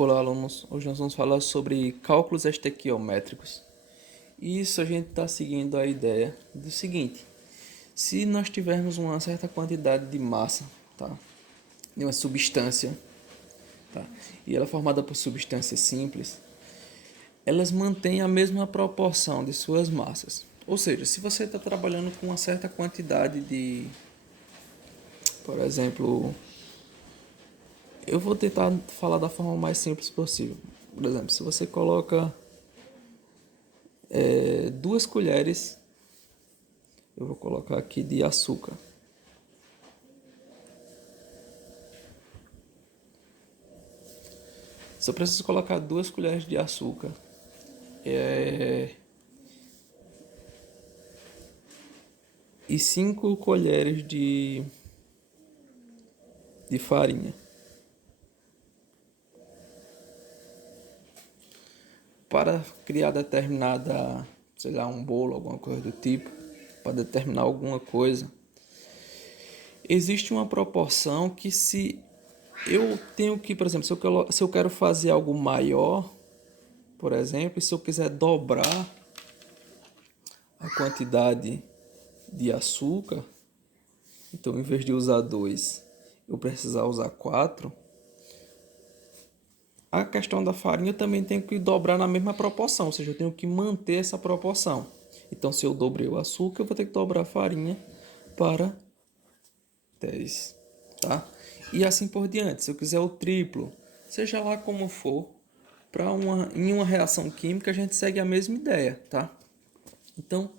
Olá, alunos. Hoje nós vamos falar sobre cálculos estequiométricos. Isso a gente está seguindo a ideia do seguinte: se nós tivermos uma certa quantidade de massa, tá, de uma substância, tá, e ela é formada por substâncias simples, elas mantêm a mesma proporção de suas massas. Ou seja, se você está trabalhando com uma certa quantidade de, por exemplo, eu vou tentar falar da forma mais simples possível. Por exemplo, se você coloca 2 colheres, eu vou colocar aqui de açúcar. Se eu preciso colocar 2 colheres de açúcar e 5 colheres de farinha. Para criar determinada, sei lá, um bolo, alguma coisa do tipo, para determinar alguma coisa, existe uma proporção que se eu tenho que, por exemplo, se eu quero fazer algo maior, por exemplo, e se eu quiser dobrar a quantidade de açúcar, então em vez de usar 2, eu precisar usar 4, a questão da farinha eu também tenho que dobrar na mesma proporção, ou seja, eu tenho que manter essa proporção. Então, se eu dobrei o açúcar, eu vou ter que dobrar a farinha para 10, tá? E assim por diante. Se eu quiser o triplo, seja lá como for, em uma reação química a gente segue a mesma ideia, tá? Então,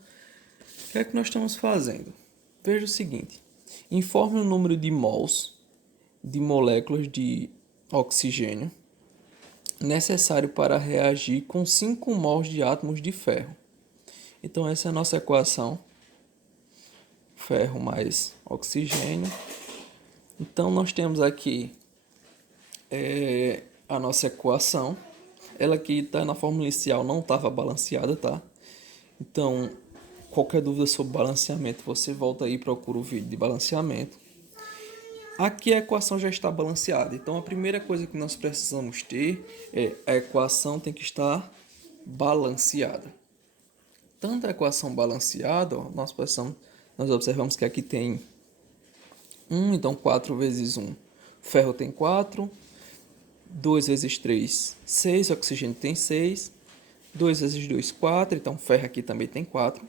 o que é que nós estamos fazendo? Veja o seguinte: informe o número de mols de moléculas de oxigênio necessário para reagir com 5 mols de átomos de ferro. Então essa é a nossa equação. Ferro mais oxigênio. Então nós temos aqui a nossa equação. Ela aqui está na fórmula inicial, não estava balanceada, tá? Então, qualquer dúvida sobre balanceamento, você volta aí e procura o vídeo de balanceamento. Aqui a equação já está balanceada, então a primeira coisa que nós precisamos ter é a equação tem que estar balanceada. Tanto a equação balanceada, ó, nós observamos que aqui tem 1, então 4 vezes 1, ferro tem 4, 2 vezes 3, 6, oxigênio tem 6, 2 vezes 2, 4, então ferro aqui também tem 4.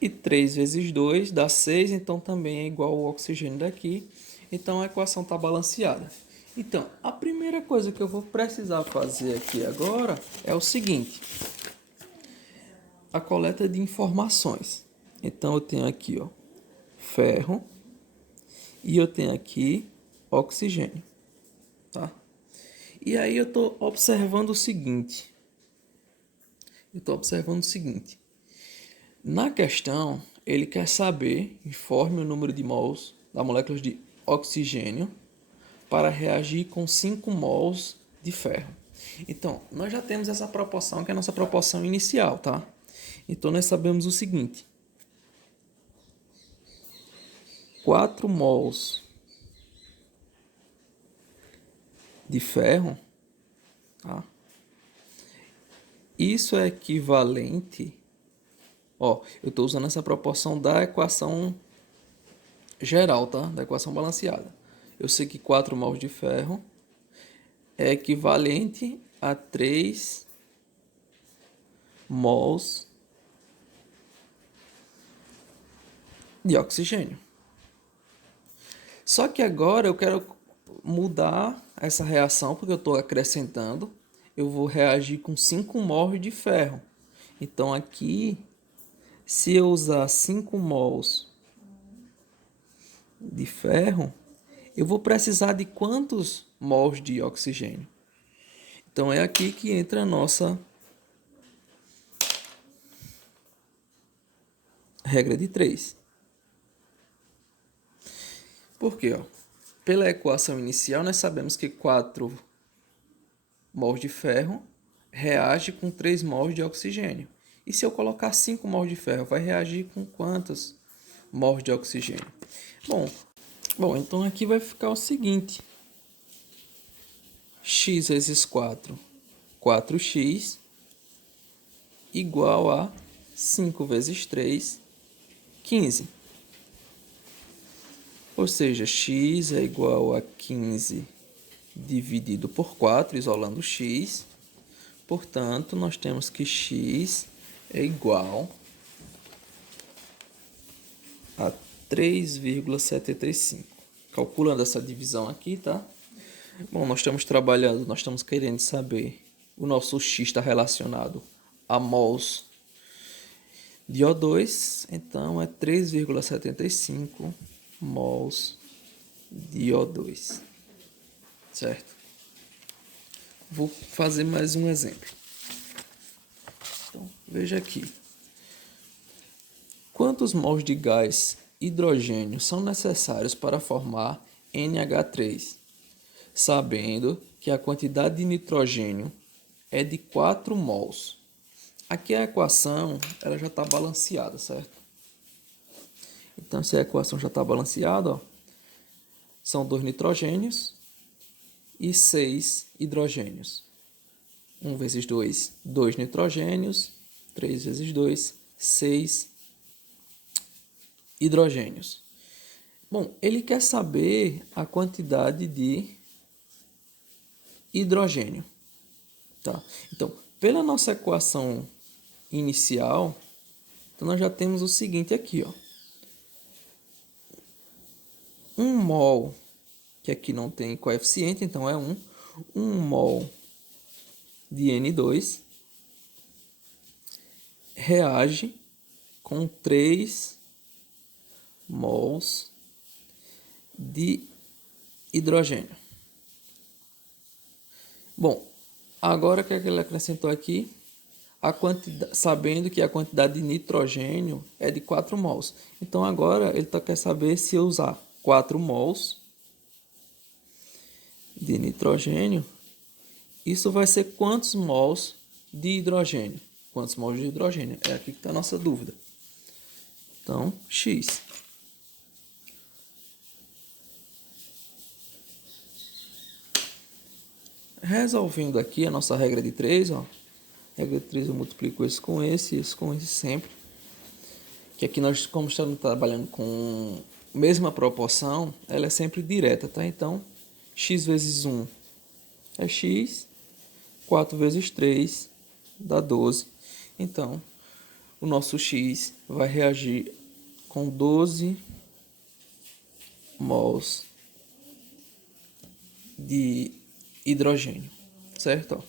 E 3 vezes 2 dá 6, então também é igual ao oxigênio daqui. Então a equação está balanceada. Então, a primeira coisa que eu vou precisar fazer aqui agora é o seguinte: a coleta de informações. Então eu tenho aqui, ó, ferro e eu tenho aqui oxigênio, tá? E aí eu estou observando o seguinte. Na questão, ele quer saber, informe o número de mols da molécula de oxigênio para reagir com 5 mols de ferro. Então, nós já temos essa proporção, que é a nossa proporção inicial, tá? Então, nós sabemos o seguinte: 4 mols de ferro, tá? Isso é equivalente, ó, eu estou usando essa proporção da equação geral, tá? Da equação balanceada. Eu sei que 4 mols de ferro é equivalente a 3 mols de oxigênio. Só que agora eu quero mudar essa reação, porque eu estou acrescentando. Eu vou reagir com 5 mols de ferro. Então aqui, se eu usar 5 mols de ferro, eu vou precisar de quantos mols de oxigênio? Então é aqui que entra a nossa regra de 3. Por quê? Ó? Pela equação inicial, nós sabemos que 4 mols de ferro reage com 3 mols de oxigênio. E se eu colocar 5 mols de ferro, vai reagir com quantos mols de oxigênio? Bom, então aqui vai ficar o seguinte: x vezes 4, 4x, igual a 5 vezes 3, 15. Ou seja, x é igual a 15 dividido por 4, isolando x. Portanto, nós temos que x é igual a 3,75. Calculando essa divisão aqui, tá? Bom, nós estamos trabalhando, nós estamos querendo saber, o nosso x está relacionado a mols de O2, então é 3,75 mols de O2, certo? Vou fazer mais um exemplo. Então, veja aqui. Quantos mols de gás hidrogênio são necessários para formar NH3? Sabendo que a quantidade de nitrogênio é de 4 mols. Aqui a equação ela já está balanceada, certo? Então, se a equação já está balanceada, ó, são 2 nitrogênios e 6 hidrogênios. 1 vezes 2, 2 nitrogênios. 3 vezes 2, 6 hidrogênios. Bom, ele quer saber a quantidade de hidrogênio. Tá? Então, pela nossa equação inicial, então nós já temos o seguinte aqui, ó. 1 mol, que aqui não tem coeficiente, então é 1. 1 mol de N2 reage com 3 mols de hidrogênio. Bom, agora o que ele acrescentou aqui? Sabendo que a quantidade de nitrogênio é de 4 mols. Então agora ele quer saber se eu usar 4 mols de nitrogênio, isso vai ser quantos mols de hidrogênio? Quantos mols de hidrogênio? É aqui que está a nossa dúvida. Então, x. Resolvendo aqui a nossa regra de 3, ó. Regra de 3 eu multiplico esse com esse sempre. Que aqui nós, como estamos trabalhando com mesma proporção, ela é sempre direta, tá? Então, x vezes 1 é x, 4 vezes 3 dá 12. Então, o nosso x vai reagir com 12 mols de hidrogênio, certo?